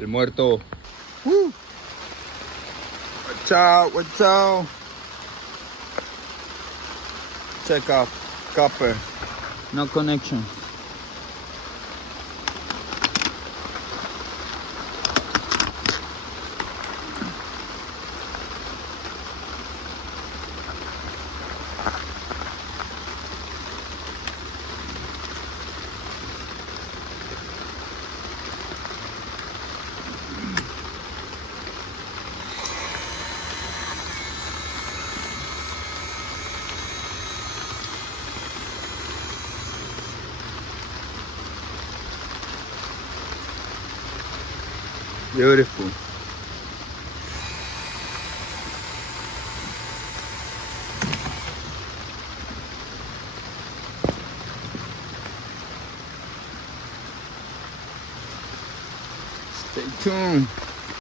El muerto. Watch out, watch out. Check out. Copper. No connection. Beautiful. Stay tuned.